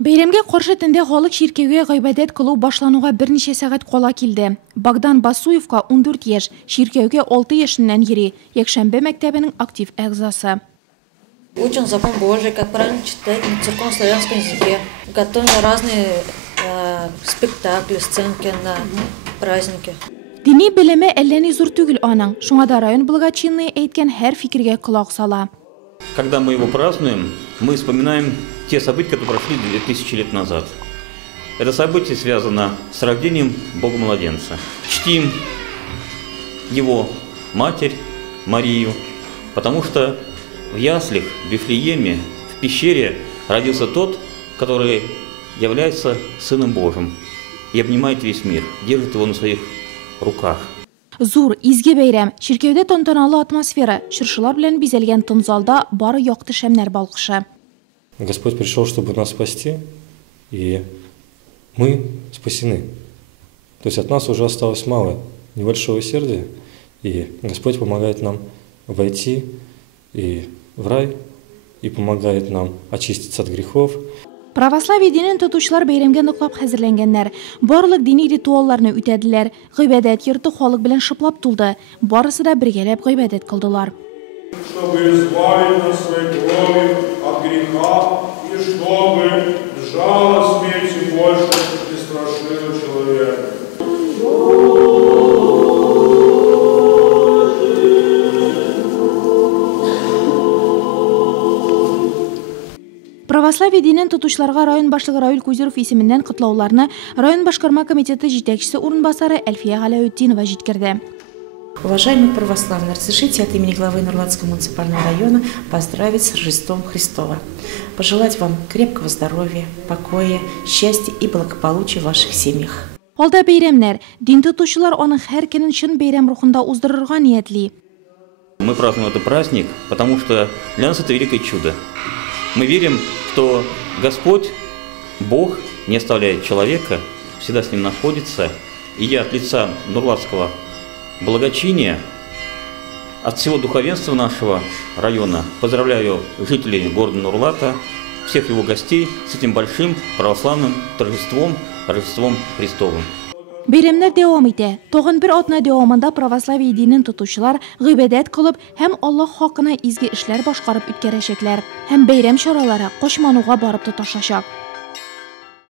Бәйрәмгә каршы төндә халык ширкәүгә гыйбадәт кылу башлануга берничә сәгать кала килде. Богдан Басуевка 14 яшь, ширкәүгә 6 яшеннән йөри, Якшәмбе мәктәбенең актив әгъзасы. Учим закон Божий, как правильно читать на церковно-славянском языке. Готовим разные спектакли, сценки на праздники. Дини белеме әлләни зур түгел аның. Шуңа да район благочинные әйткән һәр фикергә колак сала. Когда мы его празднуем, мы вспоминаем те события, которые прошли 2000 лет назад. Это событие связано с рождением Бога-младенца. Чтим его матерь Марию, потому что в яслях, в Вифлееме, в пещере родился тот, который является Сыном Божьим и обнимает весь мир, держит его на своих руках. Зур, изге бәйрәм, ширкәүдә тантаналы атмосфера, чыршылар белән бизәлгән тын залда бары якты шәмнәр балкышы. Господь пришел, чтобы нас спасти, и мы спасены. То есть от нас уже осталось мало, небольшого сердия, и Господь помогает нам войти и в рай, и помогает нам очиститься от грехов. Православие динен тотучылар бәйрәмгә ныклап хәзерләнгәннәр. Барлык дини ритуалларны үтәделәр. Гыйбадәт йорты халык белән шыплап тулды. Барысы да бергәләп гыйбадәт кылдылар. Чтобы избавить нас своей кровью от греха, и чтобы жало смерти больше не страшило человека. Православие динен тотучыларга район башлыгы Равил Кузеров исеменнән котлауларны район башкарма комитеты җитәкчесе урынбасары Әлфия Галәветдинова җиткерде. Уважаемые православные, разрешите от имени главы Нурлатского муниципального района поздравить с Рождеством Христова. Пожелать вам крепкого здоровья, покоя, счастья и благополучия в ваших семьях. Алда бәйрәмнәр, дин тотучылар аның һәр көнен чын бәйрәм рухында уздырырга ниятли. Мы празднуем этот праздник, потому что для нас это великое чудо. Мы верим, что Господь, Бог, не оставляет человека, всегда с ним находится. И я от лица Нурлатского благочиния, от всего духовенства нашего района поздравляю жителей города Нурлата, всех его гостей с этим большим православным торжеством, Рождеством Христовым. Бәйрәмнәр дәвам итә. Тагын бер атна дәвамында православие динен тотучылар гыйбадәт кылып һәм Аллаһ хакына изге эшләр башкарып үткәрәчәкләр. Һәм бәйрәм чаралары качмануга барып тоташачак.